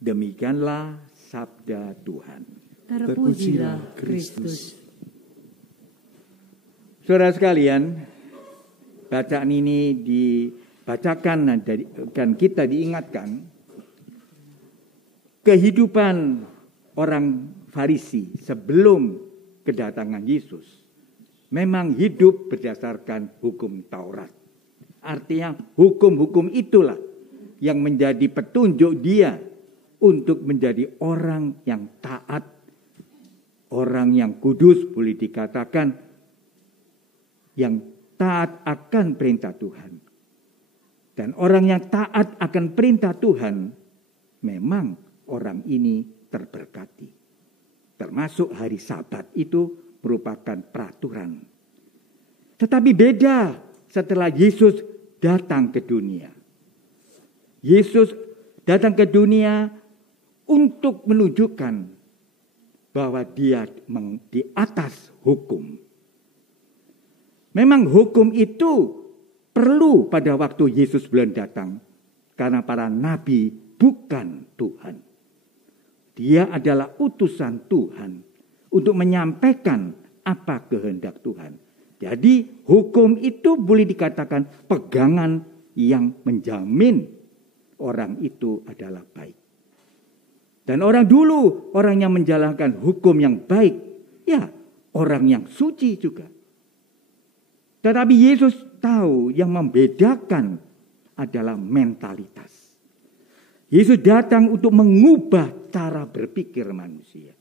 Demikianlah sabda Tuhan. Terpujilah Kristus. Saudara sekalian, bacaan ini dibacakan dan kita diingatkan kehidupan orang Farisi sebelum kedatangan Yesus memang hidup berdasarkan hukum Taurat. Artinya hukum-hukum itulah yang menjadi petunjuk dia untuk menjadi orang yang taat, orang yang kudus, boleh dikatakan yang taat akan perintah Tuhan. Dan orang yang taat akan perintah Tuhan, memang orang ini terberkati. Termasuk hari Sabat itu merupakan peraturan. Tetapi beda setelah Yesus datang ke dunia. Yesus datang ke dunia untuk menunjukkan bahwa dia di atas hukum. Memang hukum itu perlu pada waktu Yesus belum datang. Karena para nabi bukan Tuhan. Dia adalah utusan Tuhan untuk menyampaikan apa kehendak Tuhan. Jadi hukum itu boleh dikatakan pegangan yang menjamin orang itu adalah baik. Dan orang dulu, orang yang menjalankan hukum yang baik, ya orang yang suci juga. Tetapi Yesus tahu yang membedakan adalah mentalitas. Yesus datang untuk mengubah cara berpikir manusia.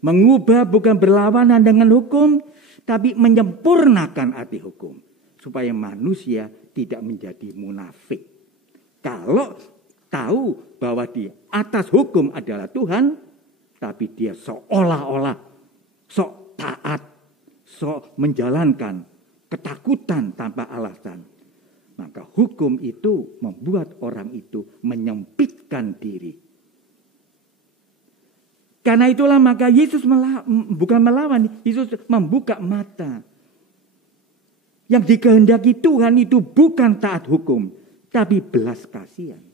Mengubah bukan berlawanan dengan hukum, tapi menyempurnakan arti hukum. Supaya manusia tidak menjadi munafik. Kalau tahu bahwa di atas hukum adalah Tuhan, tapi dia seolah-olah sok taat, sok menjalankan ketakutan tanpa alasan. Maka hukum itu membuat orang itu menyempitkan diri. Karena itulah maka Yesus bukan melawan, Yesus membuka mata. Yang dikehendaki Tuhan itu bukan taat hukum, tapi belas kasihan.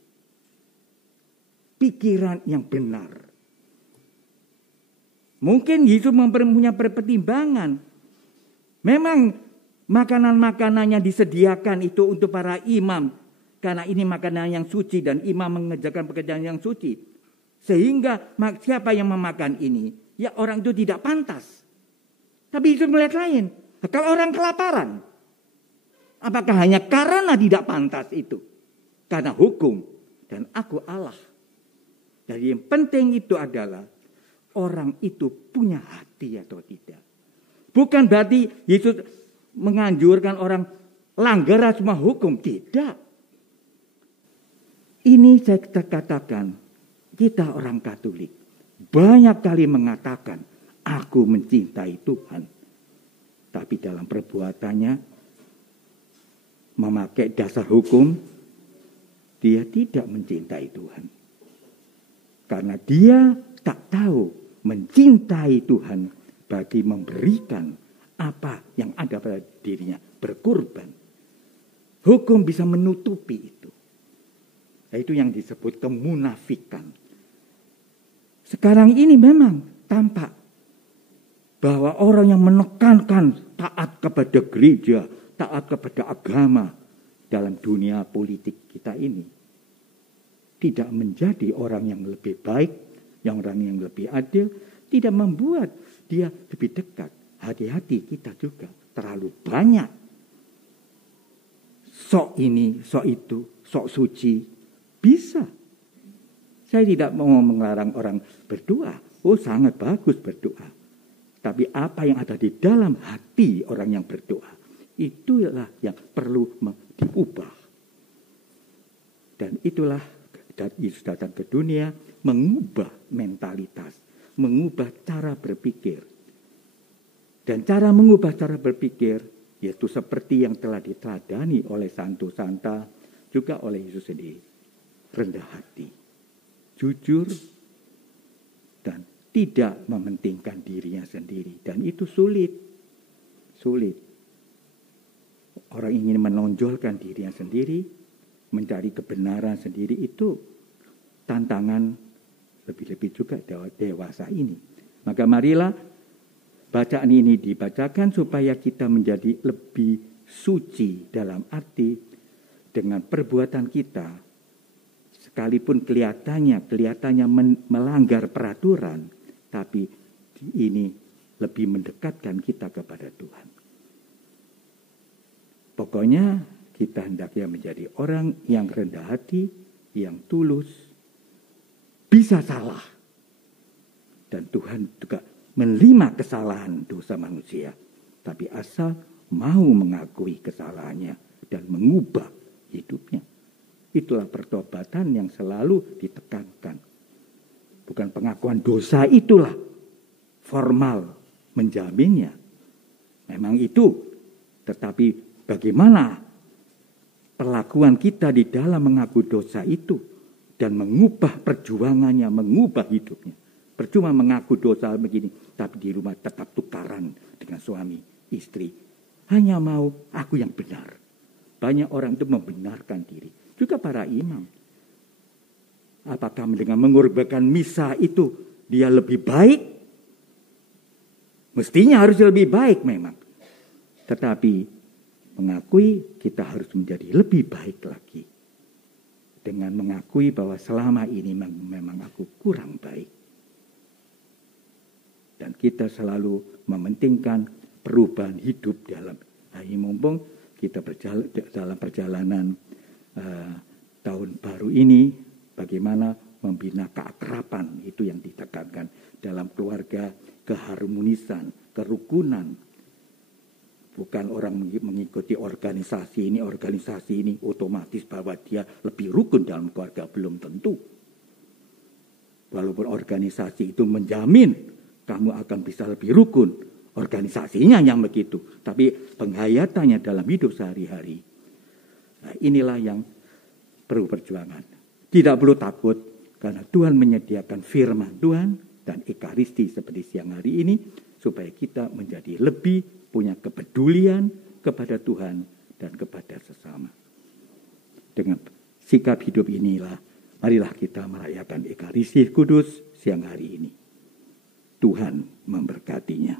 Pikiran yang benar. Mungkin Yesus punya pertimbangan. Memang makanan-makanan yang disediakan itu untuk para imam. Karena ini makanan yang suci dan imam mengerjakan pekerjaan yang suci. Sehingga siapa yang memakan ini, ya orang itu tidak pantas. Tapi Yesus melihat lain. Kalau orang kelaparan, apakah hanya karena tidak pantas itu? Karena hukum dan aku Allah. Jadi yang penting itu adalah orang itu punya hati atau tidak. Bukan berarti Yesus menganjurkan orang langgar semua hukum. Tidak. Ini saya katakan, kita orang Katolik banyak kali mengatakan, aku mencintai Tuhan. Tapi dalam perbuatannya, memakai dasar hukum, dia tidak mencintai Tuhan. Karena dia tak tahu mencintai Tuhan bagi memberikan apa yang ada pada dirinya, berkorban. Hukum bisa menutupi itu. Itu yang disebut kemunafikan. Sekarang ini memang tampak bahwa orang yang menekankan taat kepada gereja, taat kepada agama dalam dunia politik kita ini tidak menjadi orang yang lebih baik, orang yang lebih adil, tidak membuat dia lebih dekat. Hati-hati kita juga terlalu banyak. Sok ini, sok itu, sok suci. Bisa. Saya tidak mau melarang orang berdoa. Oh, sangat bagus berdoa. Tapi apa yang ada di dalam hati orang yang berdoa, itulah yang perlu diubah. Dan itulah Yesus datang ke dunia mengubah mentalitas, mengubah cara berpikir. Dan cara mengubah cara berpikir yaitu seperti yang telah diteladani oleh Santo Santa, juga oleh Yesus sendiri. Rendah hati, jujur, dan tidak mementingkan dirinya sendiri. Dan itu sulit. Orang ingin menonjolkan dirinya sendiri, mencari kebenaran sendiri, itu tantangan lebih-lebih juga dewasa ini. Maka marilah bacaan ini dibacakan supaya kita menjadi lebih suci dalam arti dengan perbuatan kita. Sekalipun kelihatannya melanggar peraturan, tapi ini lebih mendekatkan kita kepada Tuhan. Pokoknya kita hendaknya menjadi orang yang rendah hati, yang tulus, bisa salah. Dan Tuhan juga menerima kesalahan dosa manusia. Tapi asal mau mengakui kesalahannya dan mengubah hidupnya. Itulah pertobatan yang selalu ditekankan. Bukan pengakuan dosa itulah formal menjaminnya. Memang itu. Tetapi bagaimana perlakuan kita di dalam mengaku dosa itu dan mengubah perjuangannya, mengubah hidupnya. Percuma mengaku dosa begini, tapi di rumah tetap tukaran dengan suami, istri. Hanya mau aku yang benar. Banyak orang itu membenarkan diri. Juga para imam. Apakah dengan mengorbankan misa itu dia lebih baik? Mestinya harus lebih baik memang. Tetapi mengakui kita harus menjadi lebih baik lagi. Dengan mengakui bahwa selama ini memang aku kurang baik. Dan kita selalu mementingkan perubahan hidup dalam. Ini mumpung kita dalam perjalanan tahun baru ini. Bagaimana membina keakraban itu yang ditekankan dalam keluarga. Keharmonisan, kerukunan. Bukan orang mengikuti organisasi ini otomatis bahwa dia lebih rukun dalam keluarga. Belum tentu. Walaupun organisasi itu menjamin kamu akan bisa lebih rukun. Organisasinya yang begitu. Tapi penghayatannya dalam hidup sehari-hari. Nah, inilah yang perlu perjuangan. Tidak perlu takut karena Tuhan menyediakan firman Tuhan dan ekaristi seperti siang hari ini. Supaya kita menjadi lebih punya kepedulian kepada Tuhan dan kepada sesama. Dengan sikap hidup inilah, marilah kita merayakan Ekaristi Kudus siang hari ini. Tuhan memberkatinya.